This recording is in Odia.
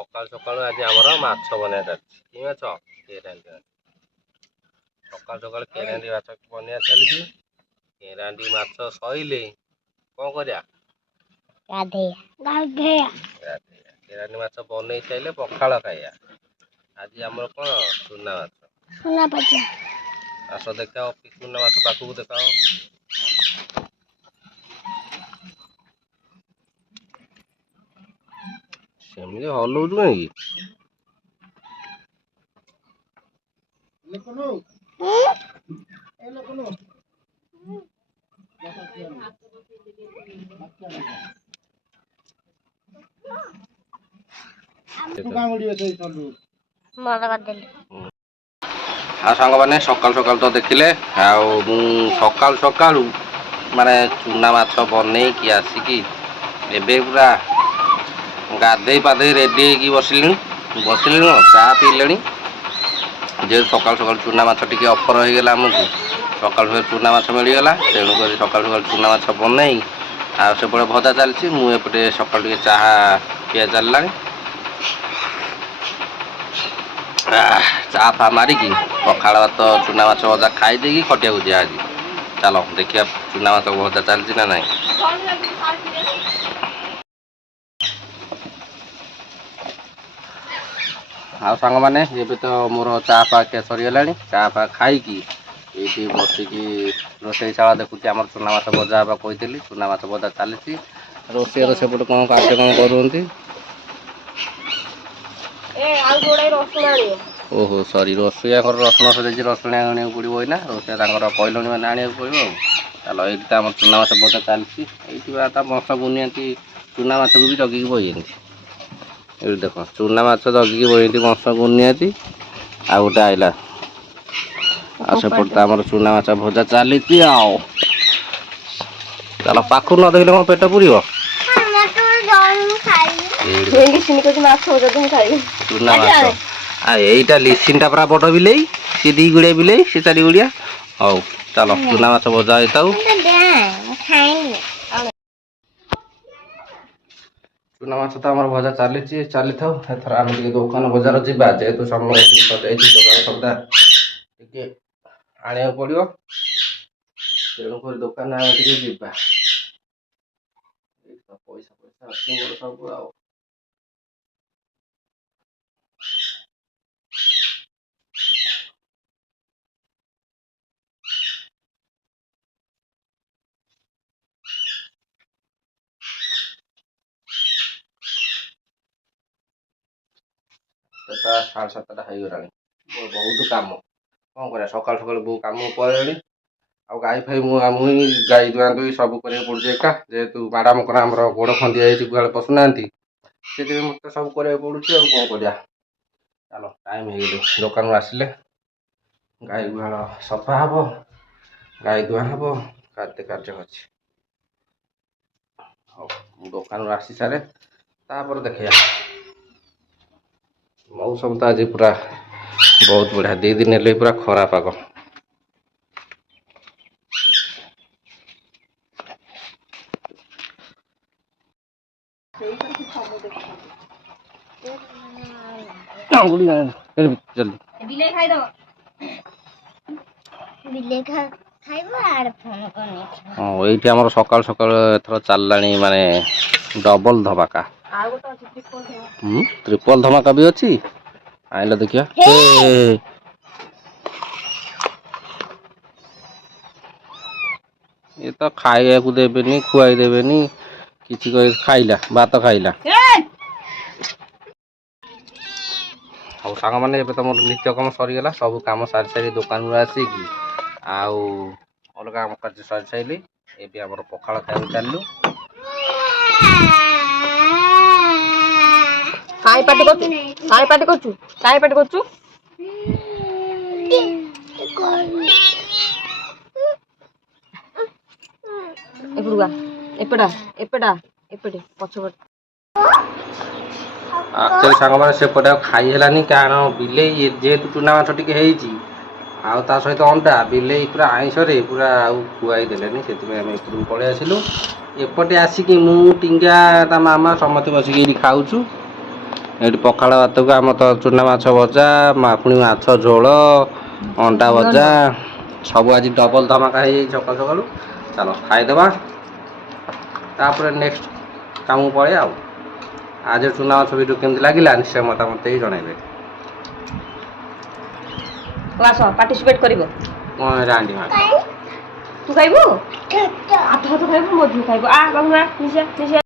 ସକାଳୁ ସକାଳୁ ଆଜି ଆମର ମାଛ ବନେଇବା ଚାଲିଛି। କି ମାଛ? କେରାଣ୍ଡି ମାଛ। ସକାଳୁ ସକାଳୁ କେରାଣ୍ଡି ମାଛ ବନେଇବା ଚାଲିଛି। କେରାଣ୍ଡି ମାଛ ସଇଲେ କ'ଣ କରିବା? ଗାଧେଇବା। କେରାଣ୍ଡି ମାଛ ବନେଇ ସାଇଲେ ପଖାଳ ଖାଇବା। ଆଜି ଆମର କ'ଣ? ଚୁନା ମାଛ। ଆସ ଦେଖାଅ ଚୁନା ମାଛ ପାଖକୁ ଦେଖାଅ। ସେମିତି ହଲଉଛୁ କାହିଁକି? ଆଉ ସାଙ୍ଗମାନେ ସକାଳୁ ସକାଳୁ ତ ଦେଖିଲେ, ଆଉ ମୁଁ ସକାଳୁ ମାନେ ଚୁନା ମାଛ ବନେଇକି ଆସିକି ଏବେ ପୁରା ଗାଧେଇ ପାଧେଇ ରେଡ଼ି ହେଇକି ବସିଲିଣି ଚା ପିଇଲେଣି। ଯେହେତୁ ସକାଳୁ ଚୁନା ମାଛ ଟିକେ ଅଫର ହେଇଗଲା ଆମକୁ, ସକାଳୁ ଚୁନା ମାଛ ମିଳିଗଲା, ତେଣୁକରି ସକାଳୁ ଚୁନା ମାଛ ବନେଇ ଆଉ ସେପଟେ ଭଜା ଚାଲିଛି। ମୁଁ ଏପଟେ ସକାଳୁ ଟିକେ ଚାହା ପିଆ ଚାଲିଲାଣି। ଚା ଫା ମାରିକି ପଖାଳ ଭାତ ଚୁନା ମାଛ ଭଜା ଖାଇ ଦେଇକି ଖଟିବାକୁ ଯିବା ଆଜି। ଚାଲ ଦେଖିବା ଚୁନା ମାଛ ଭଜା ଚାଲିଛି ନା ନାଇଁ। ଆଉ ସାଙ୍ଗମାନେ ଏବେ ତ ମୋର ଚା ଫା ଖିଆ ସରିଗଲାଣି। ଚା ଫା ଖାଇକି ଏଇଠି ବସିକି ରୋଷେଇଶାଳ ଦେଖୁଛି। ଆମର ଚୁନା ମାଛ ଭଜା ହେବାକୁ କହିଥିଲି, ଚୁନା ମାଛ ଭଜା ଚାଲିଛି। ରୋଷେଇର ସେପଟେ କ'ଣ କାର୍ଯ୍ୟକ୍ରମ କରୁଛନ୍ତି। ଓହୋ ସରି, ରୋଷେଇଆଙ୍କର ରସୁଣ ସରିଯାଇଛି, ରସୁଣ ଆଣିବାକୁ ପଡ଼ିବ ଏଇନା। ରୋଷେଇଆ ତାଙ୍କର କହିଲେଣି ମାନେ ଆଣିବାକୁ ପଡ଼ିବ ଆଉ। ଚାଲ ଏଇଠି ତ ଆମର ଚୁନା ମାଛ ଭଜା ଚାଲିଛି। ଏଇଠି ବା ତା ମଶା ବୁନିଆନ୍ତି ଚୁନା ମାଛକୁ ବି ଜଗିକି ବଇଛନ୍ତି। ଏଇଠି ଦେଖ ଚୁନା ମାଛ ଜଗିକି ବଇଛନ୍ତି ବଂଶ ଗୁନିଆନ୍ତି। ଆଉ ଗୋଟେ ଆଇଲା, ଆଉ ସେପଟେ ତ ଆମର ଚୁନା ମାଛ ଭଜା ଚାଲିଛି ଆଉ। ଚାଲ ପାଖରୁ ନ ଦେଖିଲେ କ'ଣ ପେଟ ପୁରିବ? ଚୁନା ମାଛ ଏଇଟା ଲିସିନଟା ପୁରା ବଡ଼ ବିଲେଇ, ସେ 2 ଗୁଳିଆ ବିଲେଇ, ସେ 4 ଗୁଳିଆ। ହଉ ଚାଲ ଚୁନା ମାଛ ଭଜା ହେଇଥାଉ। ଚୁନା ମାଛ ତ ଆମର ଭଜା ଚାଲିଥାଉ। ଏଥର ଆମେ ଟିକେ ଦୋକାନ ବଜାର ଯିବା, ଯେହେତୁ ସମୟ ସଜାଇଛି ଦୋକାନ ସଉଦା ଟିକେ ଆଣିବାକୁ ପଡ଼ିବ। ତେଣୁକରି ଦୋକାନ ଆମେ ଟିକେ ଯିବା। ପଇସା ଅଛି ମୋର ସବୁ ଆଉ। ସେଟା 7:30 ହେଇଗଲାଣି। ବହୁତ କାମ, କ'ଣ କରିବା? ସକାଳୁ ବହୁ କାମ ପଳେଇଲେଣି। ଆଉ ଗାଈ ଫାଇ ମୁଁ ଗାଈ ଦୁଆଁ ଦୁଇଁ ସବୁ କରିବାକୁ ପଡ଼ୁଛି ଏକା। ଯେହେତୁ ମ୍ୟାଡ଼ାମଙ୍କର ଆମର ଗୋଡ଼ ଖଣ୍ଡିଆ ହେଇଛି, ଗୁହାଳ ପଶୁନାହାନ୍ତି, ସେଥିପାଇଁ ମୋତେ ସବୁ କରିବାକୁ ପଡ଼ୁଛି। ଆଉ କ'ଣ କରିବା? ଚାଲ ଟାଇମ୍ ହେଇଗଲେ ଦୋକାନରୁ ଆସିଲେ ଗାଈ ଗୁହାଳ ସଫା ହେବ, ଗାଈ ଧୁଆଁ ହେବ, କେତେ କାର୍ଯ୍ୟ ଅଛି। ହଉ ମୁଁ ଦୋକାନରୁ ଆସି ସାରେ, ତାପରେ ଦେଖିବା। ମୌସମ ତ ଆଜି ପୁରା ବହୁତ ବଢ଼ିଆ, 2 ଦିନ ହେଲେ ପୁରା ଖରା ପାଗ। ହଁ ଏଇଠି ଆମର ସକାଳୁ ଏଥର ଚାଲିଲାଣି ମାନେ ଡବଲ ଧମାକା। ଟ୍ରିପଲ ଧମାକା ବି ଅଛି। ଆଇଲ ଦେଖିବା। ଏ ତ ଖାଇବାକୁ ଦେବେନି, ଖୁଆଇ ଦେବେନି, କିଛି ଖାଇଲା ଭାତ ଖାଇଲା। ହଉ ସାଙ୍ଗମାନେ, ଏବେ ତ ମୋର ନିତ୍ୟକର୍ମ ସରିଗଲା। ସବୁ କାମ ସାରି ଦୋକାନରୁ ଆସିକି ଆଉ ଅଲଗା କାମ କାର୍ଯ୍ୟ ସାରି ଏବେ ଆମର ପଖାଳ ଖାଇବାକୁ ଚାଲିଲୁ। କାଇଁ ପାଟି କରୁଛୁ? ଏପଟେ ପଛପଟେ। ଆକ୍ଚୁଆଲି ସାଙ୍ଗମାନେ ସେପଟେ ଆଉ ଖାଇ ହେଲାନି, କାରଣ ବିଲେଇ ଯେହେତୁ ଚୁନା ମାଛ ଟିକେ ହେଇଛି ଆଉ ତା ସହିତ ଅଣ୍ଡା, ବିଲେଇ ପୁରା ଆଇଁଷରେ ପୁରା ଆଉ ଖୁଆଇ ଦେଲେନି। ସେଥିପାଇଁ ଆମେ ଏପଟକୁ ପଳେଇ ଆସିଲୁ। ଏପଟେ ଆସିକି ମୁଁ, ଟିଙ୍ଗା, ତା ମାମା ସମସ୍ତେ ବସିକି ଏଇଠି ଖାଉଛୁ। ଏଠି ପଖାଳ ଭାତକୁ ଆମର ତ ଚୁନା ମାଛ ଭଜା, ପୁଣି ମାଛ ଝୋଳ, ଅଣ୍ଡା ଭଜା, ସବୁ ଆଜି ଡବଲ ଧମାକା ହେଇଯାଇଛି ସକାଳୁ ସକାଳୁ। ଚାଲ ଖାଇଦେବା, ତାପରେ ନେକ୍ସଟ କାମକୁ ପଳେଇବା ଆଉ। ଆଜି ଚୁନା ମାଛ ଭିଡ଼ିଓ କେମିତି ଲାଗିଲା ନିଶ୍ଚୟ ମତାମତ ଦେଇ ଜଣାଇବେ। ଆସ ପାର୍ଟିସିପେଟ୍ କରିବ। କ'ଣ ରାଣ୍ଡି ମାଛ ତୁ ଖାଇବୁ? ହାତ ହାତ ଖାଇବୁ, ମୋ ଝିଅ ଖାଇବ। ଆ ବାବୁ,